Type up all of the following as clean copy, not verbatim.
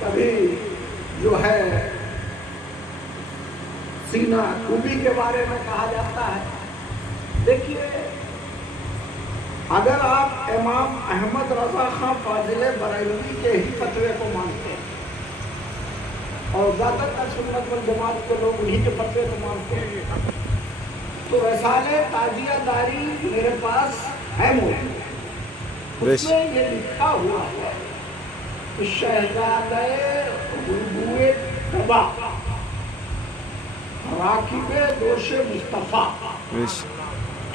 کبھی جو ہے سینہ کوبی کے بارے میں کہا جاتا ہے. دیکھیے اگر آپ امام احمد رضا خان فاضل بریلوی کے ہی فتوے کو مانتے ہیں اور زیادہ تر سنت والجماعت کے لوگ انہی کے فتوے کو مانتے ہیں تو رسالہ تعزیہ داری میرے پاس ہے موجود. اس میں یہ لکھا ہوا ہے کہ شہزادہ بلبوئے طبع راکب دوش مصطفیٰ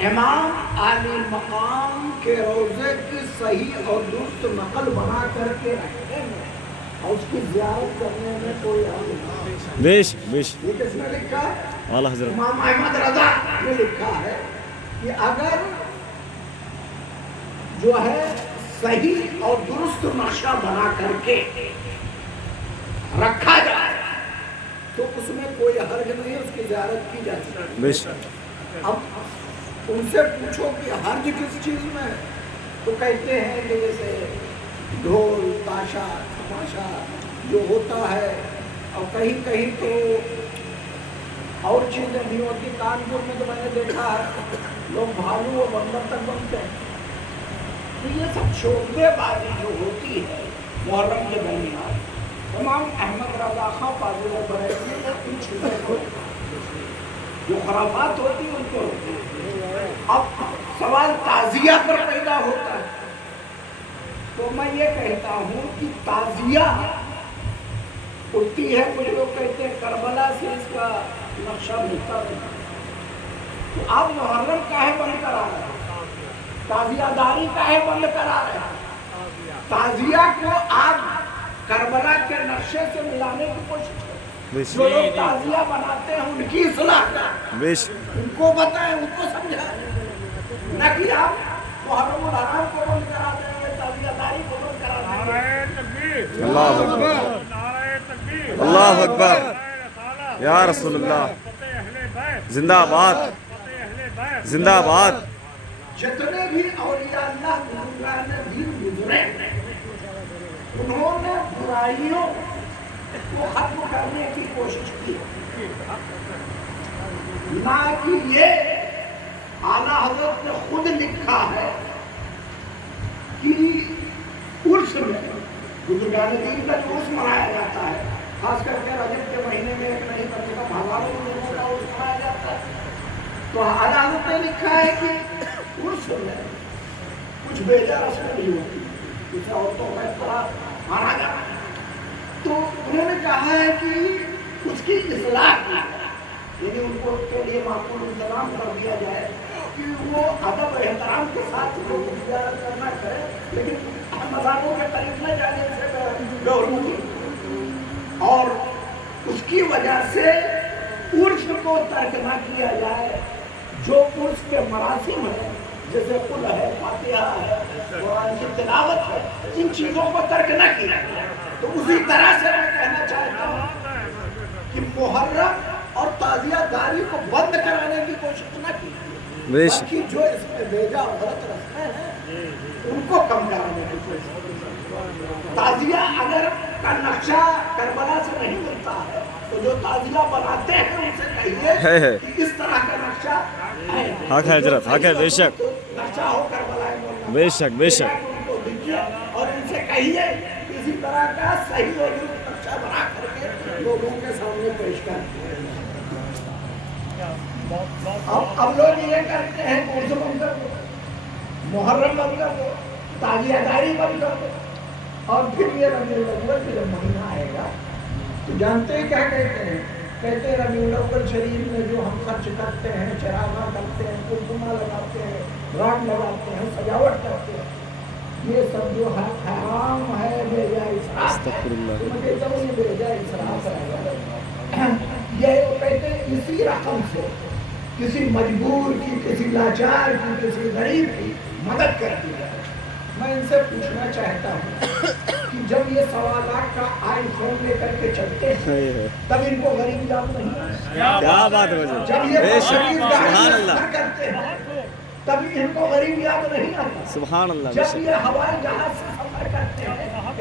امام عالی مقام کے روضے کی صحیح اور درست نقل بنا کر کے رکھتے ہیں اور اس کی زیارت کرنے میں کوئی حرج نہیں. یہ کس نے لکھا؟ امام احمد رضا نے لکھا ہے کہ اگر جو ہے صحیح اور درست نقشہ بنا کر کے رکھا جائے تو اس میں کوئی حرج نہیں، اس کی زیارت کی جاتی ہے. اب ان سے پوچھو کہ حرج کس چیز میں ہے تو کہتے ہیں کہ جیسے ڈھول تاشا تماشا جو ہوتا ہے اور کہیں کہیں تو اور چیزیں بھی ہوتی. کانپور میں تو میں نے دیکھا ہے لوگ بھالو اور بندر تک بنتے ہیں. تو یہ سب شعبے بازی جو ہوتی ہے محرم کے درمیان امام احمد رضا خان فاضل بریلوی نے ان چیزوں کو جو خرافات ہوتی ہیں ان کو ہوتی ہے. اب سوال تعزیہ پر پیدا ہوتا ہے تو میں یہ کہتا ہوں کہ تعزیہ اٹھتی ہے. کچھ لوگ کہتے ہیں کربلا سے اس کا نقشہ ملتا ہے تو آپ محرم کاہے بند کرا رہے ہیں؟ تعزیہ داری کاہے بند کرا رہے ہیں؟ تعزیہ کو آپ کربلا کے نقشے سے ملانے کی کوشش کریں. جو لوگ تعزیہ بناتے ہیں ان کی اصلاح کریں، ان کو بتائیں، ان کو سمجھائیں، نہ کہ آپ محرم الحرام کو بند کرا دیں گے، تعزیہ داری کو بند کرا دیں گے. اللہ اکبر، اللہ اکبر، یا رسول اللہ، زندہ آباد، زندہ آباد. جتنے بھی اولیاء اللہ بزرگان دین گزرے انہوں نے برائیوں کو ختم کرنے کی کوشش کی، نہ کہ یہ اعلیٰ حضرت نے خود لکھا ہے کہ عرس میں بزرگان دین کا عرس منایا جاتا ہے، خاص کر کے رجب کے مہینے میں ایک نہیں تقریباً ہزاروں لوگوں کا عرس منایا جاتا ہے. تو اعلیٰ حضرت نے لکھا ہے کہ عرس میں کچھ بیجا رسمیں نہیں ہوتی، کچھ عورتوں کا اس طرح مانا جاتا ہے. تو انہوں نے کہا ہے کہ اس کی اصلاح کی جائے، یعنی ان کو کے لیے معقول انتظام کر دیا جائے کہ وہ ادب احترام کے ساتھ لوگ زیارت کرنا کرے لیکن مذاہبوں کے قریب نہ جانے سے ضروری. اور اس کی وجہ سے عرس کو ترک نہ کیا جائے. جو عرس کے مراسم ہیں جیسے قل ہے، فاتحہ ہے، قرآن کی تلاوت ہے، ان چیزوں کو ترک نہ کیا جائے. تو اسی طرح سے میں کہنا چاہتا ہوں کہ محرم اور تعزیہ داری کو بند کرانے کی کوشش نہ کی، بلکہ جو اس میں بیجا غلط رسمیں ہیں ان کو کم کرانے کی کوشش کی. تعزیہ اگر کا نقشہ کربلا سے نہیں ملتا ہے تو جو تعزیہ بناتے ہیں ان سے کہیے کہ اس طرح کا نقشہ ہے. حق ہے حضرت، حق ہے، بے شک، نقشہ ہو کربلا مولانا، بے شک، بے شک. ان کو دیجیے اور ان سے کہیے اسی طرح کا صحیح اور درست نقشہ بنا کر کے لوگوں کے سامنے پیش کرتے ہیں. اب لوگ یہ کرتے ہیں کہ عرس بند کر دو، محرم بند کر دو، تعزیہ داری بند کر دو، اور پھر یہ ربیع الاول کا جب مہینہ آئے گا تو جانتے ہیں کیا کہتے ہیں؟ کہتے ہیں ربیع الاول شریف میں جو ہم خرچ کرتے ہیں، چراغاں کرتے ہیں، قلقمہ لگاتے ہیں، راگ لگاتے ہیں، سجاوٹ کرتے ہیں، یہ سب جو ہے حرام ہے، بے جائے اسراف ہے. تو میں کہتا ہوں یہ بے جائے اسراف ہے. یہ کہتے ہیں اسی رقم سے کسی مجبور کی، کسی لاچار کی، کسی غریب کی مدد کر دی جائے. میں ان سے پوچھنا چاہتا ہوں کہ جب یہ سوالات کا آئی فون لے کر کے چلتے ہیں تب ان کو غریب یاد نہیں آتا؟ کیا بات ہے؟ جب یہ سبحان اللہ کرتے ہیں تب ان کو غریب یاد نہیں آتا؟ سبحان اللہ. جب یہ ہوائی جہاز سے سفر کرتے ہیں